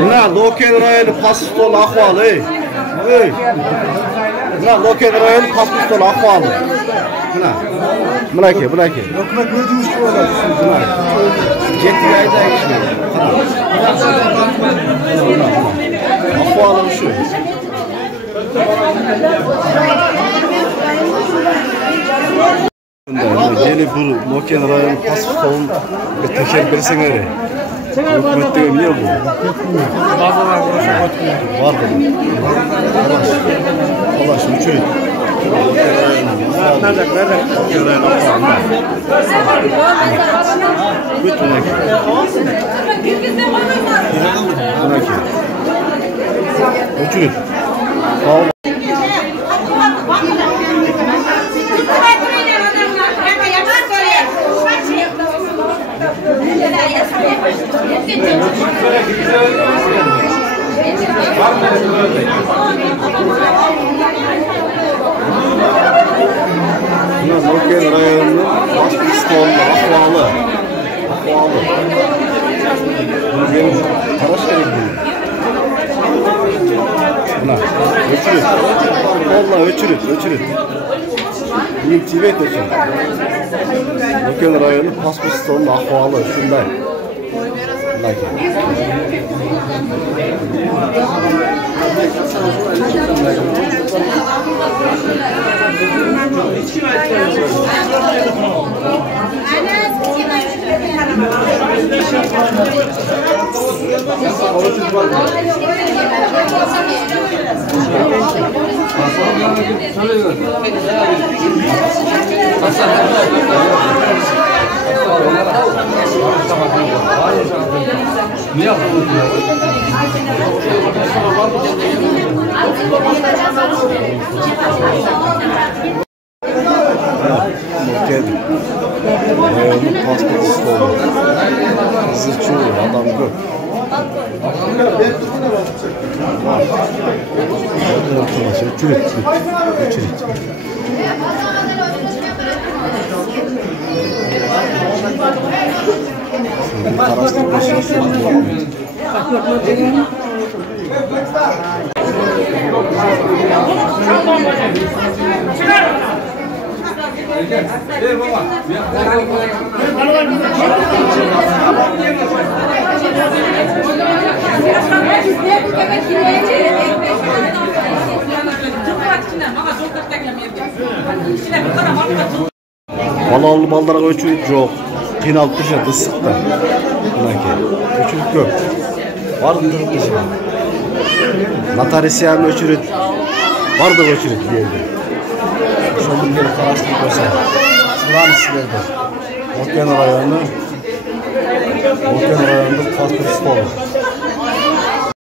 Buna Loken rayonu Paspistol ahvalı. Buna Loken rayonu Paspistol ahvalı. Buna ki. Hükümet ne demiş ki olar? Ciddi ayda geçmiyor. Ahvalı şu. Yeni bu Loken rayonu Paspistol'un teker bersene. Hükümet diyor niye bu? Var mı? Allah şunu çürüt. Nerede? Bütün ekip. Çürüt. Loken rayonunun Paspistol'un ahvalı. Bunu benim Karaş gerek değil. Öçürüt. Vallahi öçürüt. İltibet öçürüt. Loken rayonunun Paspistol'un ahvalı. Şunday. Zırçıyor adam gök. Çürüt. Karaslı başına sorun. Balalı ballara öçürük yok. Qiynalıp düşet ısıqda. Öçürük köp. Var mı duruk işi? Notarisiyam öçürük. Var da öçürük geldi. Şolun bir karasını koysa. Şuran sizlerde. Loken rayonu Paspistol.